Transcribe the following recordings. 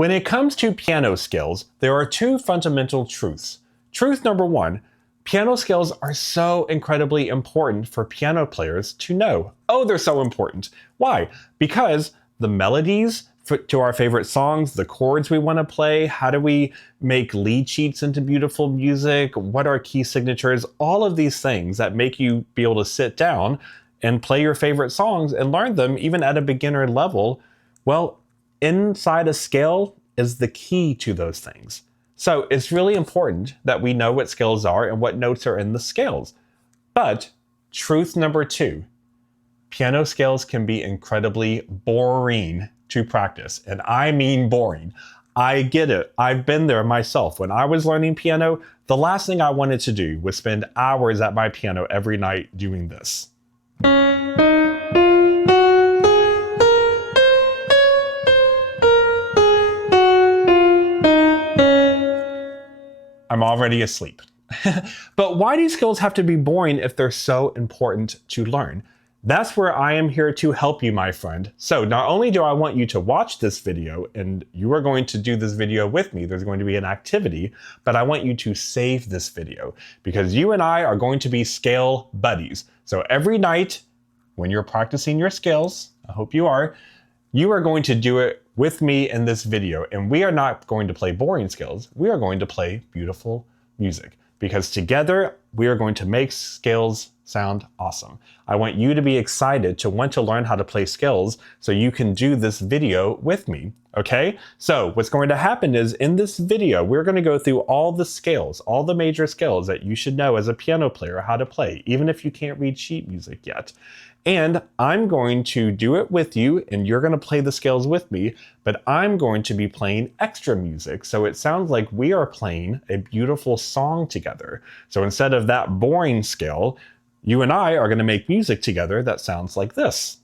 When it comes to piano skills, there are two fundamental truths. Truth number one, piano skills are so incredibly important for piano players to know. Oh, they're so important. Why? Because the melodies to our favorite songs, the chords we want to play, how do we make lead sheets into beautiful music, what are key signatures, all of these things that make you be able to sit down and play your favorite songs and learn them even at a beginner level. Well, inside a scale is the key to those things. So it's really important that we know what scales are and what notes are in the scales. But truth number two, piano scales can be incredibly boring to practice. And I mean boring. I get it. I've been there myself. When I was learning piano, the last thing I wanted to do was spend hours at my piano every night doing this. I'm already asleep. But why do skills have to be boring if they're so important to learn? That's where I am here to help you, my friend. So not only do I want you to watch this video, and you are going to do this video with me, there's going to be an activity, but I want you to save this video because you and I are going to be scale buddies. So every night when you're practicing your scales, I hope you are going to do it with me in this video. And we are not going to play boring scales. We are going to play beautiful music because together we are going to make scales sound awesome. I want you to be excited to want to learn how to play scales so you can do this video with me, okay? So what's going to happen is in this video, we're going to go through all the scales, all the major scales that you should know as a piano player how to play, even if you can't read sheet music yet. And I'm going to do it with you and you're going to play the scales with me, but I'm going to be playing extra music. So it sounds like we are playing a beautiful song together. So instead of that boring scale, you and I are going to make music together that sounds like this.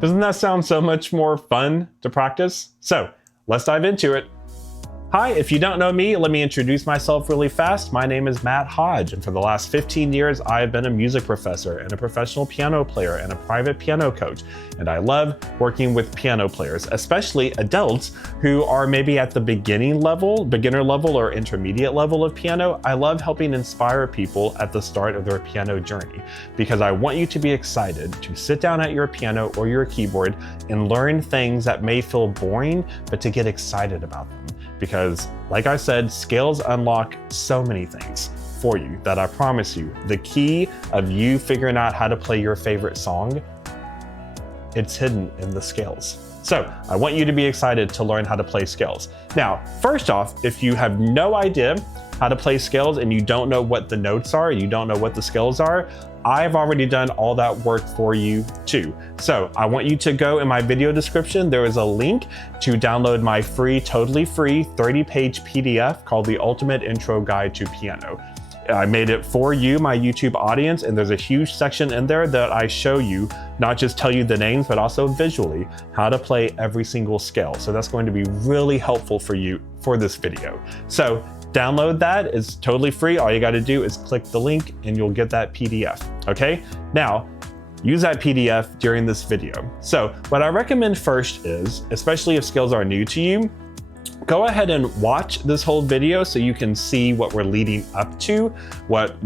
Doesn't that sound so much more fun to practice? So let's dive into it. Hi, if you don't know me, let me introduce myself really fast. My name is Matt Hodge, and for the last 15 years, I have been a music professor and a professional piano player and a private piano coach. And I love working with piano players, especially adults who are maybe at the beginner level or intermediate level of piano. I love helping inspire people at the start of their piano journey because I want you to be excited to sit down at your piano or your keyboard and learn things that may feel boring, but to get excited about them. Because, like I said, scales unlock so many things for you that I promise you, the key of you figuring out how to play your favorite song, it's hidden in the scales. So I want you to be excited to learn how to play scales. Now, first off, if you have no idea how to play scales and you don't know what the notes are, you don't know what the scales are, I've already done all that work for you too. So I want you to go in my video description. There is a link to download my free, totally free 30-page PDF called The Ultimate Intro Guide to Piano. I made it for you, my YouTube audience, and there's a huge section in there that I show you, not just tell you the names, but also visually how to play every single scale. So that's going to be really helpful for you for this video. So download that, it's totally free. All you got to do is click the link and you'll get that PDF, okay? Now, use that PDF during this video. So what I recommend first is, especially if skills are new to you, go ahead and watch this whole video so you can see what we're leading up to, what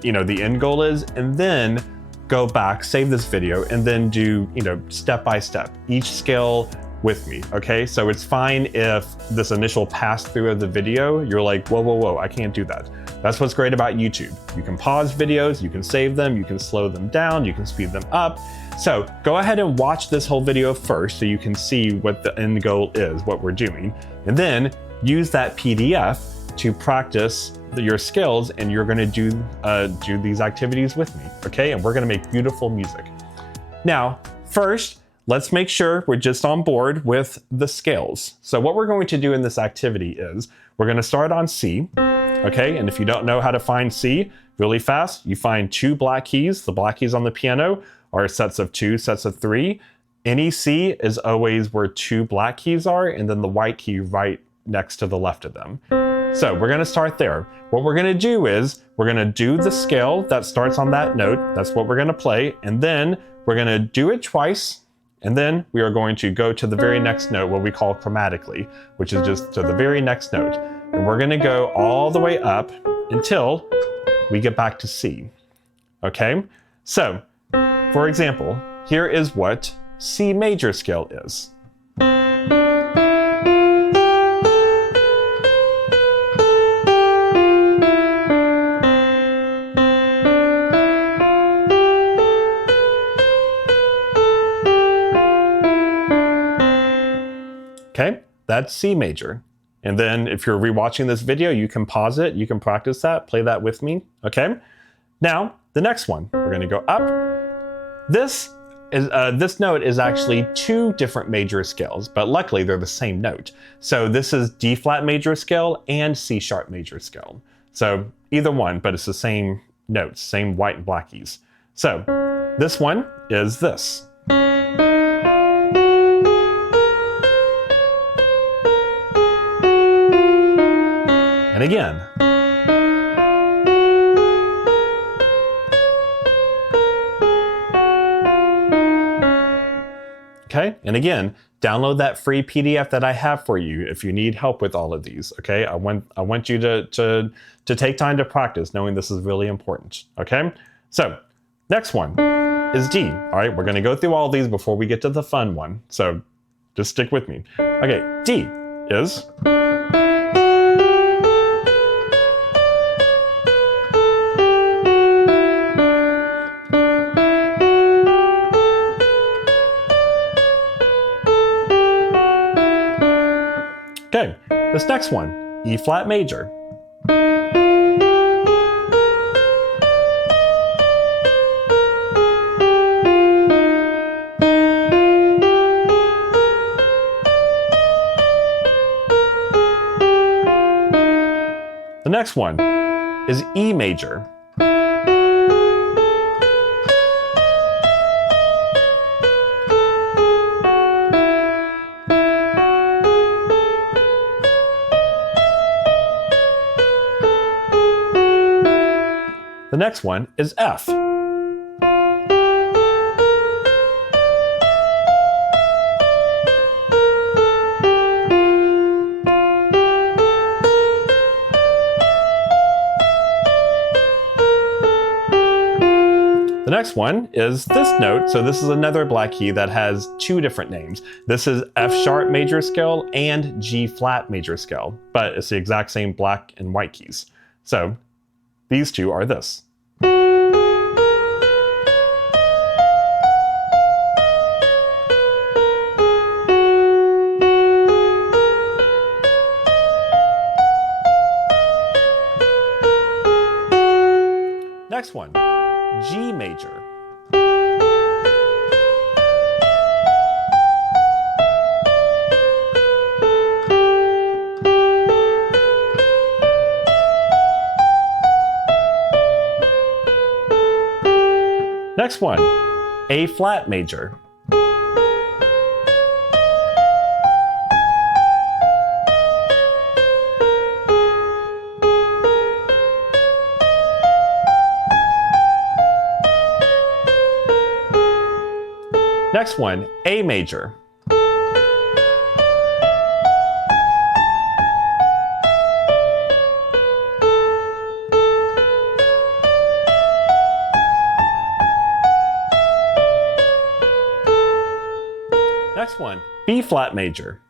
the end goal is, and then go back, save this video, and then do step by step, each scale with me, okay? So it's fine if this initial pass through of the video, you're like, whoa, I can't do that. That's what's great about YouTube. You can pause videos, you can save them, you can slow them down, you can speed them up. So go ahead and watch this whole video first so you can see what the end goal is, what we're doing. And then use that PDF to practice your skills, and you're gonna do these activities with me, okay? And we're gonna make beautiful music. Now, first, let's make sure we're just on board with the scales. So what we're going to do in this activity is we're going to start on C, okay? And if you don't know how to find C really fast, you find 2 black keys. The black keys on the piano are sets of 2, sets of 3. Any C is always where 2 black keys are, and then the white key right next to the left of them. So we're going to start there. What we're going to do is we're going to do the scale that starts on that note. That's what we're going to play. And then we're going to do it twice. And then we are going to go to the very next note, what we call chromatically, which is just to the very next note. And we're going to go all the way up until we get back to C. Okay? So, for example, here is what C major scale is. Okay, that's C major. And then if you're rewatching this video, you can pause it, you can practice that, play that with me, okay? Now, the next one, we're gonna go up. This note is actually 2 different major scales, but luckily they're the same note. So this is D flat major scale and C sharp major scale. So either one, but it's the same notes, same white and black keys. So this one is this. And again. Okay, and again, download that free PDF that I have for you if you need help with all of these. Okay, I want you to take time to practice, knowing this is really important. Okay, so next one is D. All right, we're going to go through all these before we get to the fun one. So just stick with me. Okay, D is. Okay, this next one, E flat major. The next one is E major. The next one is F. The next one is this note. So this is another black key that has 2 different names. This is F sharp major scale and G flat major scale, but it's the exact same black and white keys. So these 2 are this. Next one, G major. Next one, A flat major. Next one, A major. Next one, B flat major.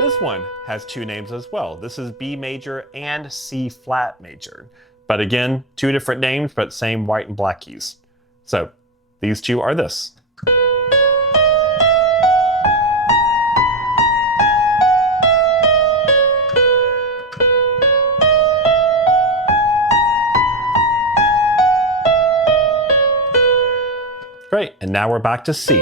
This one has 2 names as well. This is B major and C flat major. But again, 2 different names, but same white and black keys. So these 2 are this. And now we're back to C.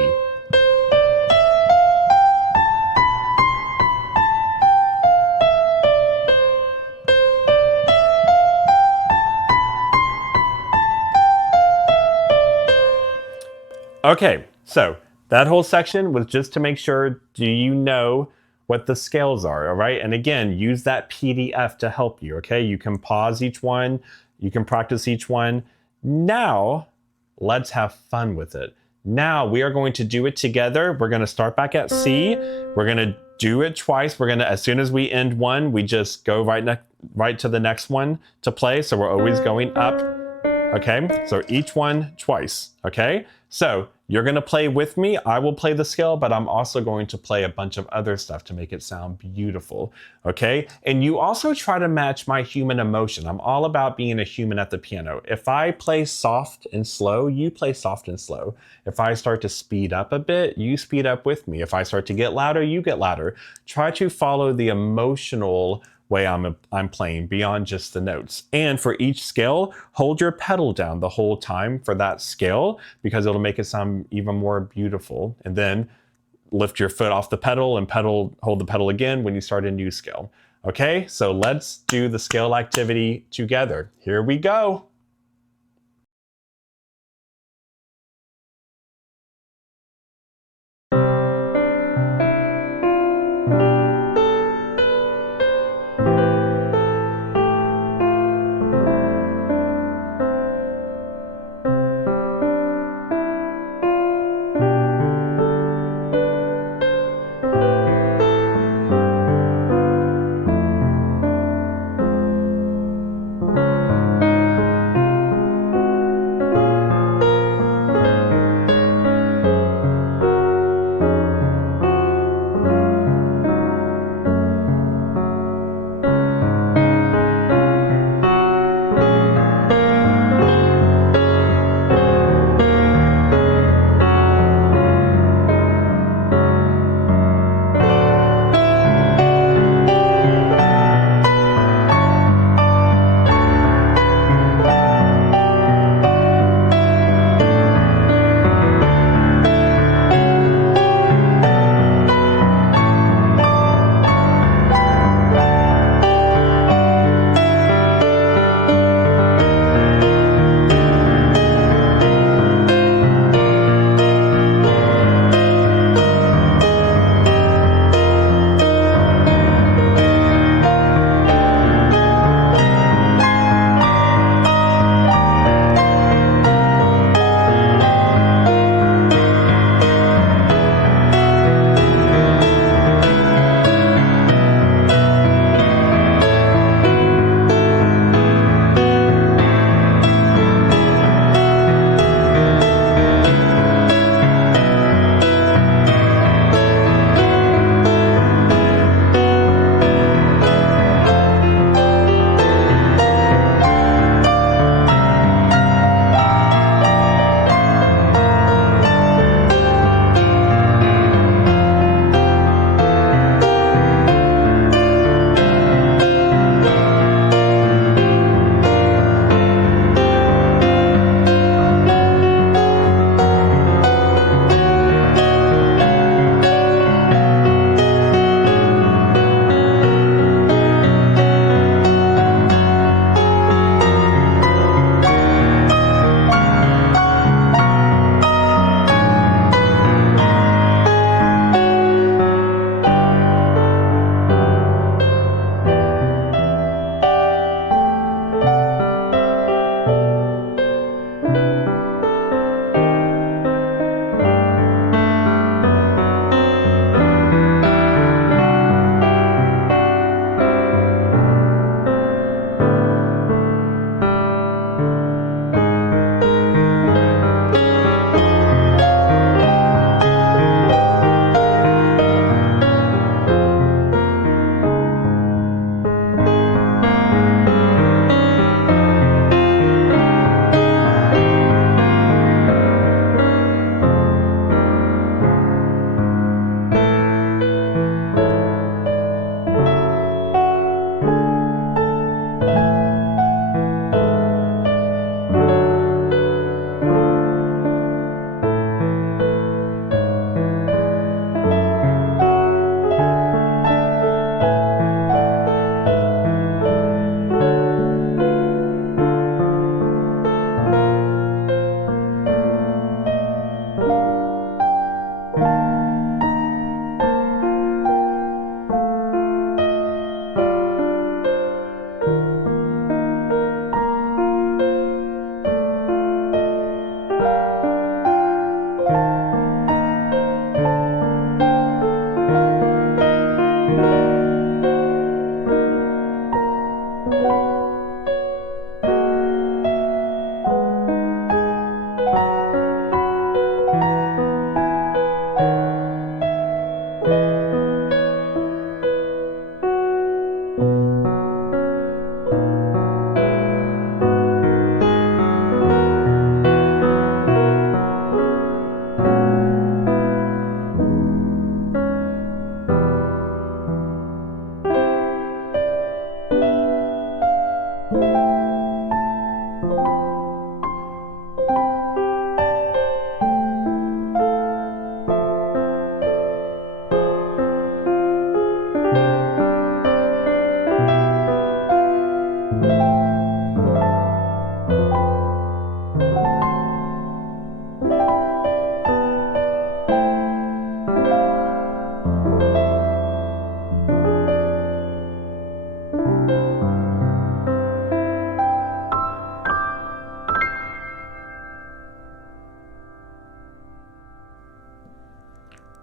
Okay, so that whole section was just to make sure, do you know what the scales are, all right? And again, use that PDF to help you, okay? You can pause each one, you can practice each one. Now, let's have fun with it. Now we are going to do it together. We're gonna start back at C. We're gonna do it twice. We're gonna, as soon as we end one, we just go right to the next one to play. So we're always going up, okay? So each one twice, okay? So you're gonna play with me. I will play the scale, but I'm also going to play a bunch of other stuff to make it sound beautiful, okay? And you also try to match my human emotion. I'm all about being a human at the piano. If I play soft and slow, you play soft and slow. If I start to speed up a bit, you speed up with me. If I start to get louder, you get louder. Try to follow the emotional way I'm playing beyond just the notes. And for each scale, hold your pedal down the whole time for that scale because it'll make it sound even more beautiful. And then lift your foot off the pedal and hold the pedal again when you start a new scale. Okay, so let's do the scale activity together. Here we go.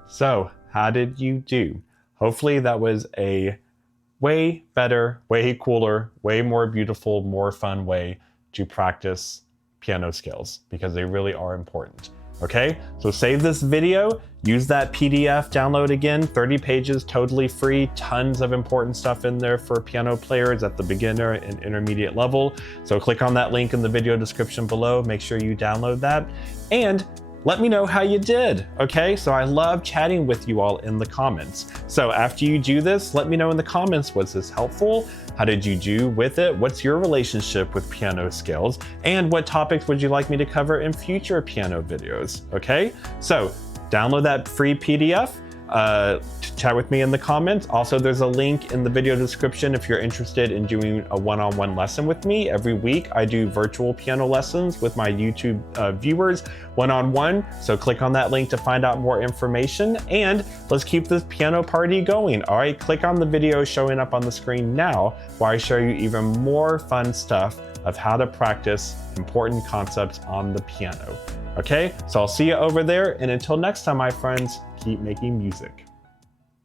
So, how did you do? Hopefully that was a way better, way cooler, way more beautiful, more fun way to practice piano skills, because they really are important. Okay, so save this video, use that PDF, download again, 30 pages, totally free, tons of important stuff in there for piano players at the beginner and intermediate level. So click on that link in the video description below, make sure you download that, and let me know how you did, okay? So I love chatting with you all in the comments. So after you do this, let me know in the comments, was this helpful? How did you do with it? What's your relationship with piano skills? And what topics would you like me to cover in future piano videos, okay? So download that free PDF, chat with me in the comments. Also, there's a link in the video description if you're interested in doing a one-on-one lesson with me. Every week I do virtual piano lessons with my YouTube viewers one-on-one. So click on that link to find out more information, and let's keep this piano party going. All right, click on the video showing up on the screen now while I show you even more fun stuff of how to practice important concepts on the piano. Okay, so I'll see you over there, and until next time, my friends, keep making music.